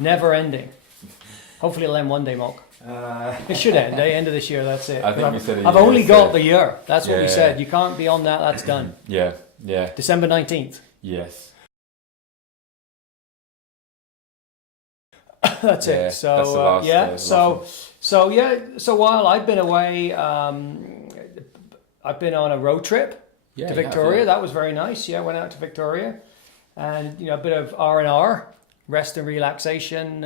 never ending. Hopefully it'll end one day, Malc. It should end, end of this year, that's it. I think we said I've only got the year. That's what we Yeah. said. You can't be on that, that's done. Yeah. December 19th. Yes. That's Yeah, it. So that's the last, yeah. the last one. So while I've been away, I've been on a road trip Yeah, to you have, Victoria. yeah. That was very nice. Yeah, went out to Victoria, and a bit of R&R, rest and relaxation.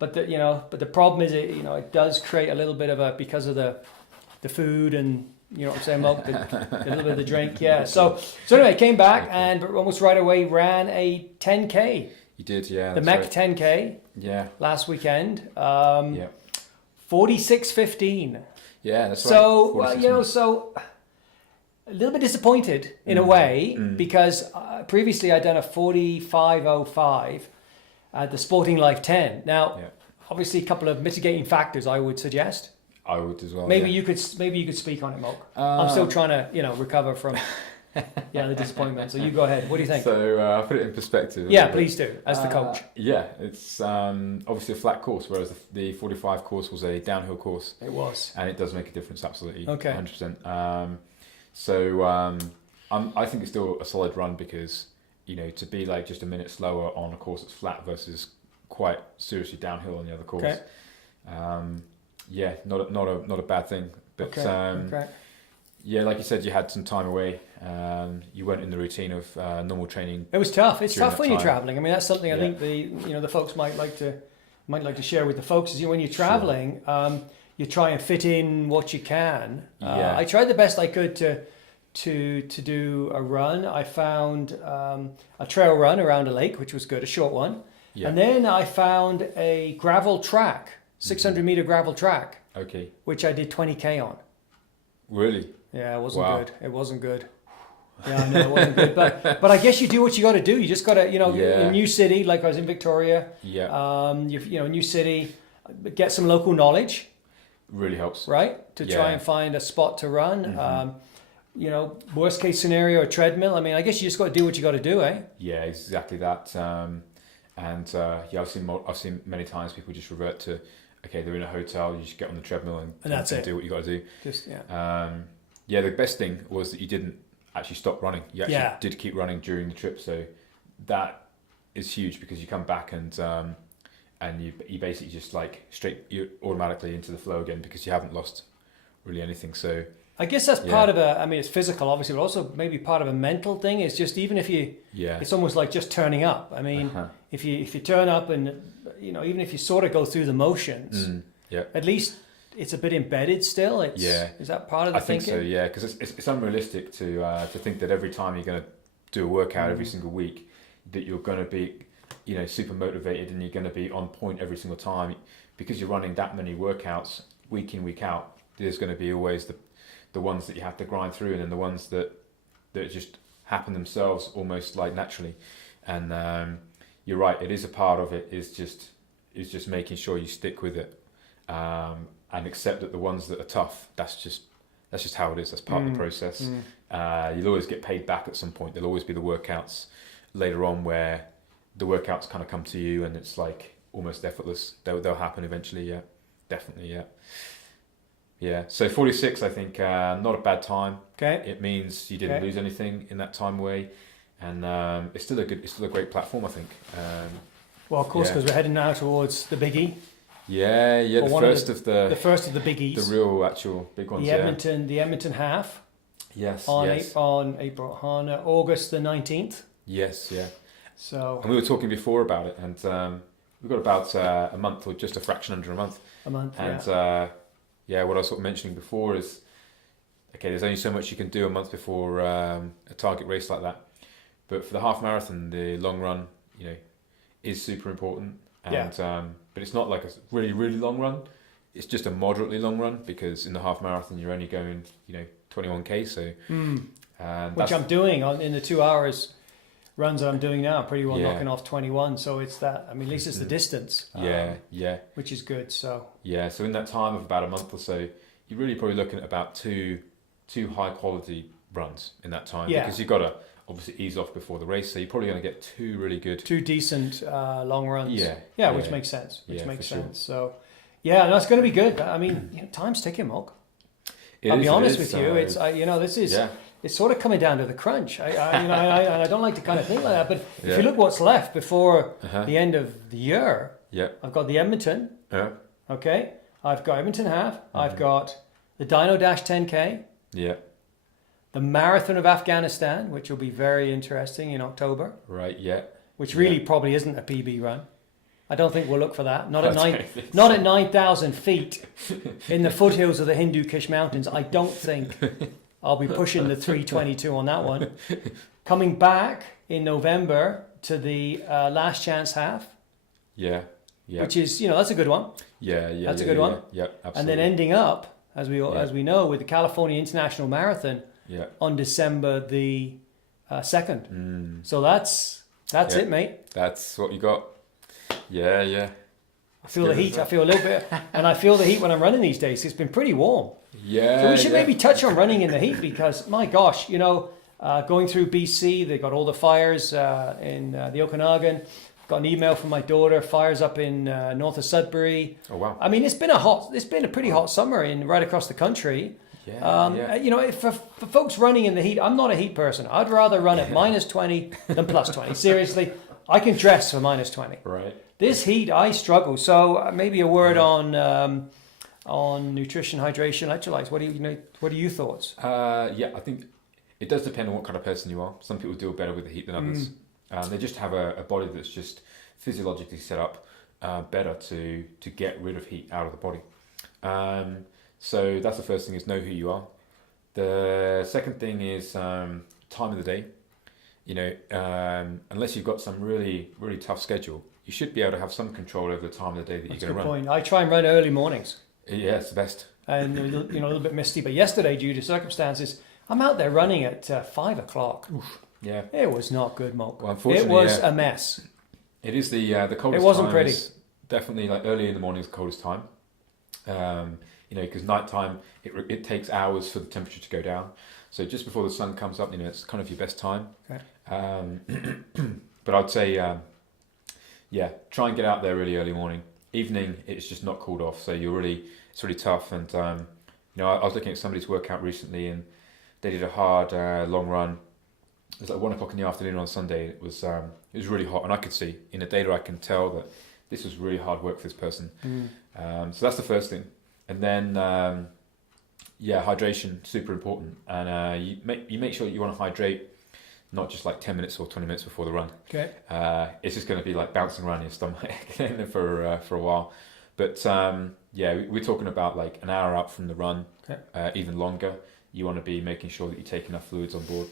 But the problem is it does create a little bit of because of the food and you know what I'm saying, Malc, a little bit of the drink. Yeah. So anyway, came back and almost right away ran a 10K. You did, yeah. The that's Mech right. 10K. Yeah. Last weekend. Yeah. 46:15. Yeah, that's right. So 46 so a little bit disappointed in a way because previously I'd done a 45:05 at the Sporting Life 10. Now, Yeah. obviously, a couple of mitigating factors I would suggest. I would as well. Maybe yeah. you could speak on it, Malc. I'm still trying to recover from the disappointment. So you go ahead. What do you think? So I'll put it in perspective. Yeah, please do, as the coach. Yeah, it's obviously a flat course, whereas the 45 course was a downhill course. It was. And it does make a difference, absolutely. Okay. 100%. I think it's still a solid run because, to be like just a minute slower on a course that's flat versus quite seriously downhill on the other course. Okay. Yeah, not a bad thing. But Okay. yeah, like you said, you had some time away. You weren't in the routine of normal training. It was tough. It's during tough that when you're time. traveling. I mean, that's something I Yeah. think the folks might like to share with the folks is when you're traveling, you try and fit in what you can. Yeah. I tried the best I could to do a run. I found a trail run around a lake, which was good, a short one. Yeah. And then I found a gravel track, 600 meter gravel track, Okay. which I did 20K on. Really? Yeah, it wasn't Wow. good. It wasn't good. Yeah, I know it wasn't good. But I guess you do what you got to do. You just got to, Yeah. a new city, like I was in Victoria. Yeah. New city, get some local knowledge, Really helps. right? To try Yeah. and find a spot to run. Worst case scenario, a treadmill. I mean, I guess you just got to do what you got to do, eh? Yeah, exactly that. I've seen many times people just revert to, okay, they're in a hotel, you just get on the treadmill and that's it. do what you got to do. Just yeah. The best thing was that you didn't actually stop running. You actually did keep running during the trip, so that is huge because you come back and you basically just you're automatically into the flow again because you haven't lost really anything. So I guess that's part of it's physical obviously, but also maybe part of a mental thing. It's just even if it's almost like just turning up. I mean, if you turn up and even if you sort of go through the motions, at least it's a bit embedded still. Is that part of the thinking? I think so, yeah, because it's unrealistic to think that every time you're going to do a workout every single week that you're going to be super motivated and you're going to be on point every single time because you're running that many workouts week in, week out. There's going to be always the ones that you have to grind through and then the ones that just happen themselves almost like naturally. And you're right, it is a part of it is just making sure you stick with it and accept that the ones that are tough, that's just how it is. That's part of the process. You'll always get paid back at some point. There'll always be the workouts later on where the workouts kind of come to you and it's like almost effortless. They'll happen eventually. Yeah, definitely. Yeah. Yeah, so 46, I think, not a bad time. Okay. It means you didn't lose anything in that time away, and it's still a great platform, I think. Well, of course, because we're heading now towards the biggie. Yeah, the first of the biggies, the real actual big ones. The Edmonton half. Yes. On yes. August the 19th. Yes. Yeah. So. And we were talking before about it, and we've got about a month or just a fraction under a month. A month. And. What I was sort of mentioning before is, okay, there's only so much you can do a month before a target race like that. But for the half marathon, the long run, is super important. And but it's not like a really, really long run. It's just a moderately long run because in the half marathon you're only going, 21K. So, which I'm doing in the 2 hours runs that I'm doing now, pretty well knocking off 21. So it's that. I mean, at least it's the distance. Which is good. So so in that time of about a month or so, you're really probably looking at about two high quality runs in that time because you've got to obviously ease off before the race. So you're probably going to get two decent long runs. Yeah, which makes sense. Which Yeah, makes for sure. sense. So, yeah, that's going to be good. I mean, time's ticking, Mark. I'll be honest with you. It's this is it's sort of coming down to the crunch. I don't like to kind of think like that, but if you look what's left before the end of the year, I've got the Edmonton. Okay, I've got Edmonton half. I've got the Dino Dash 10K. The Marathon of Afghanistan, which will be very interesting in October. Right. Which really probably isn't a PB run. I don't think we'll look for that. Not at 9,000 feet in the foothills of the Hindu Kush Mountains. I don't think I'll be pushing the 322 on that one. Coming back in November to the Last Chance Half. Which is, that's a good one. That's a good one. Absolutely. And then ending up, as we know, with the California International Marathon on December the 2nd. So that's it, mate. That's what you got. I feel the heat. I feel a little bit, and I feel the heat when I'm running these days. It's been pretty warm. So we should maybe touch on running in the heat because, my gosh, going through BC, they got all the fires in the Okanagan. Got an email from my daughter. Fires up in north of Sudbury. Oh wow! I mean, it's been a pretty hot summer right across the country. For folks running in the heat, I'm not a heat person. I'd rather run at -20 than +20. Seriously, I can dress for -20. Right. This heat, I struggle. So maybe a word on nutrition, hydration, electrolytes. What are your thoughts? I think it does depend on what kind of person you are. Some people deal better with the heat than others. They just have a body that's just physiologically set up better to get rid of heat out of the body. So that's the first thing, is know who you are. The second thing is time of the day. Unless you've got some really, really tough schedule, you should be able to have some control over the time of the day that you're going to run. Point. I try and run early mornings. Yeah, it's the best. And a little bit misty. But yesterday, due to circumstances, I'm out there running at 5 o'clock. Oof. Yeah. It was not good, Malc. Well, unfortunately, it was a mess. It is the coldest time. It wasn't pretty. Definitely, like early in the morning is the coldest time. Because nighttime, it takes hours for the temperature to go down. So just before the sun comes up, it's kind of your best time. Okay. But I'd say, try and get out there really early morning. Evening, it's just not cooled off, so it's really tough. And I was looking at somebody's workout recently, and they did a hard long run. It was like 1 o'clock in the afternoon on Sunday. It was really hot, and I could see in the data, I can tell that this was really hard work for this person. So that's the first thing. And then hydration, super important. And you make sure you want to hydrate not just like 10 minutes or 20 minutes before the run. Okay. It's just going to be like bouncing around your stomach for a while. But we're talking about like an hour out from the run, even longer. You want to be making sure that you take enough fluids on board.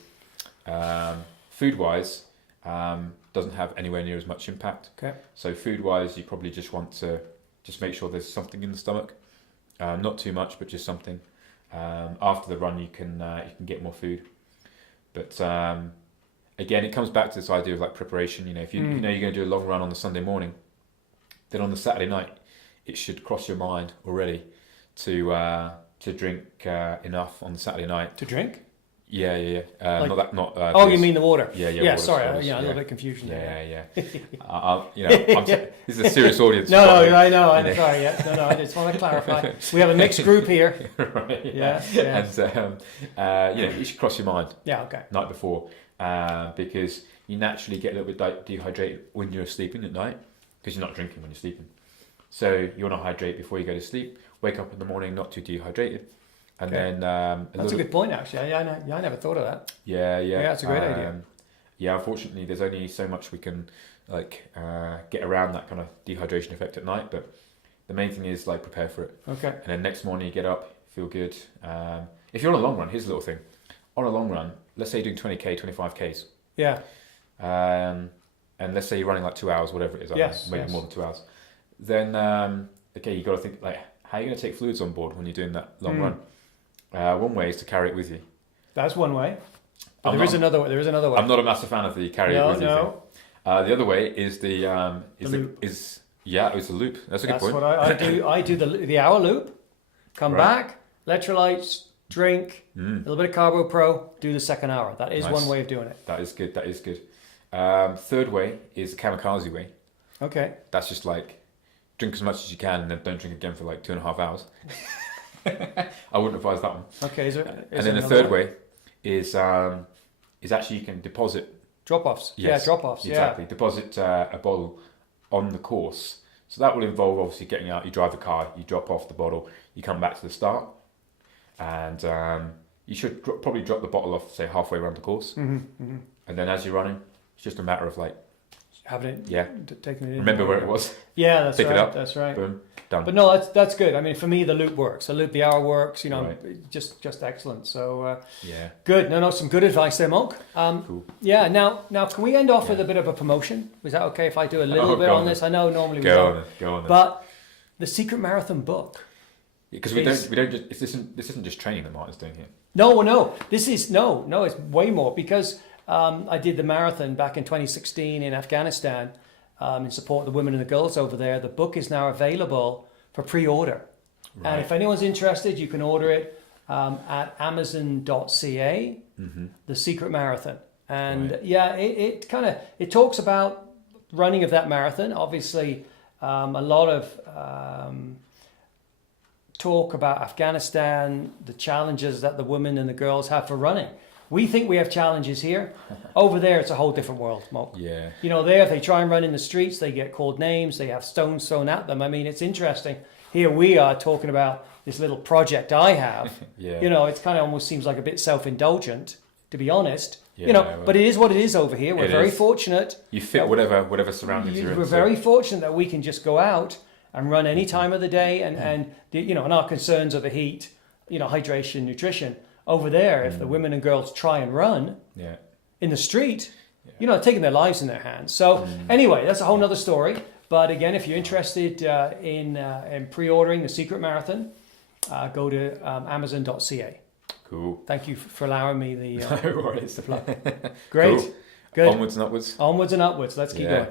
Food-wise, doesn't have anywhere near as much impact. Okay. So food-wise, you probably just want to just make sure there's something in the stomach. Not too much, but just something. After the run, you can get more food. But again, it comes back to this idea of like preparation. If you know you're going to do a long run on the Sunday morning, then on the Saturday night, it should cross your mind already to drink enough on the Saturday night. To drink? Yeah. You mean the water? Yeah. Yeah, sorry, a little bit confusion. Yeah. This is a serious audience. No, I know. I'm sorry. Yeah, no. I just want to clarify. We have a mixed group here. Right. Yeah. And you should cross your mind. Yeah. Okay. Night before, because you naturally get a little bit dehydrated when you're sleeping at night, because you're not drinking when you're sleeping. So you want to hydrate before you go to sleep. Wake up in the morning not too dehydrated. And then that's a good point, actually. I never thought of that. Yeah, that's a great idea. Unfortunately, there's only so much we can get around that kind of dehydration effect at night. But the main thing is like prepare for it. Okay. And then next morning you get up, feel good. If you're on a long run, here's a little thing. On a long run, let's say you're doing 20k, 25ks. Yeah. And let's say you're running like 2 hours, whatever it is. Maybe more than 2 hours. Then you got to think like, how are you going to take fluids on board when you're doing that long run? One way is to carry it with you. That's one way. But there is another way. I'm not a massive fan of the carry it with you thing. The other way is the loop. It's the loop. That's a good point. That's what I do. I do the hour loop. Come back, electrolytes, drink, a little bit of Carbo Pro, do the second hour. That is Nice. one way of doing it. That is good. That is good. Third way is the kamikaze way. Okay. That's just like drink as much as you can and then don't drink again for like 2.5 hours. I wouldn't advise that one. Okay. And then the third way is actually you can deposit. Drop-offs. Yes, Yeah, drop-offs. Exactly. Deposit a bottle on the course. So that will involve obviously getting out. You drive the car. You drop off the bottle. You come back to the start, and you should probably drop the bottle off, say halfway around the course. And then as you're running, it's just a matter of like Having it. Yeah. Taking it in. remember where it was. Yeah, that's Pick right. it up. That's right. Boom. Done. But no, that's good. I mean, for me, the loop works. The hour works. You know, Right. just excellent. So Yeah. good. No, some good advice there, Malc. Cool. Yeah. Now, can we end off with a bit of a promotion? Is that okay if I do a little bit go on on this? I know normally we Go don't. on. Go on. But the Secret Marathon book. Because we don't just this isn't just training that Martin's doing here. No. This is no. It's way more because I did the marathon back in 2016 in Afghanistan in support of the women and the girls over there. The book is now available for pre-order, and if anyone's interested, you can order it at Amazon.ca. The Secret Marathon, and it talks about running of that marathon. Obviously, a lot of talk about Afghanistan, the challenges that the women and the girls have for running. We think we have challenges here. Over there, it's a whole different world, Mo. Yeah. You know, there, if they try and run in the streets, they get called names, they have stones thrown at them. I mean, it's interesting. Here we are talking about this little project I have. Yeah. You know, it's kind of almost seems like a bit self-indulgent, to be honest. Yeah, you know, well, but it is what it is over here. We're it very is. fortunate. You fit whatever surroundings you're in. We're so- very fortunate that we can just go out and run any time of the day, and our concerns are the heat, hydration, nutrition. Over there, if the women and girls try and run Yeah. in the street, taking their lives in their hands. So anyway, that's a whole nother story. But again, if you're interested in pre-ordering the Secret Marathon, go to Amazon.ca. Cool. Thank you for allowing me the No worries. plug. Great. Cool. Good. Onwards and upwards. Onwards and upwards. Let's keep Yeah. going.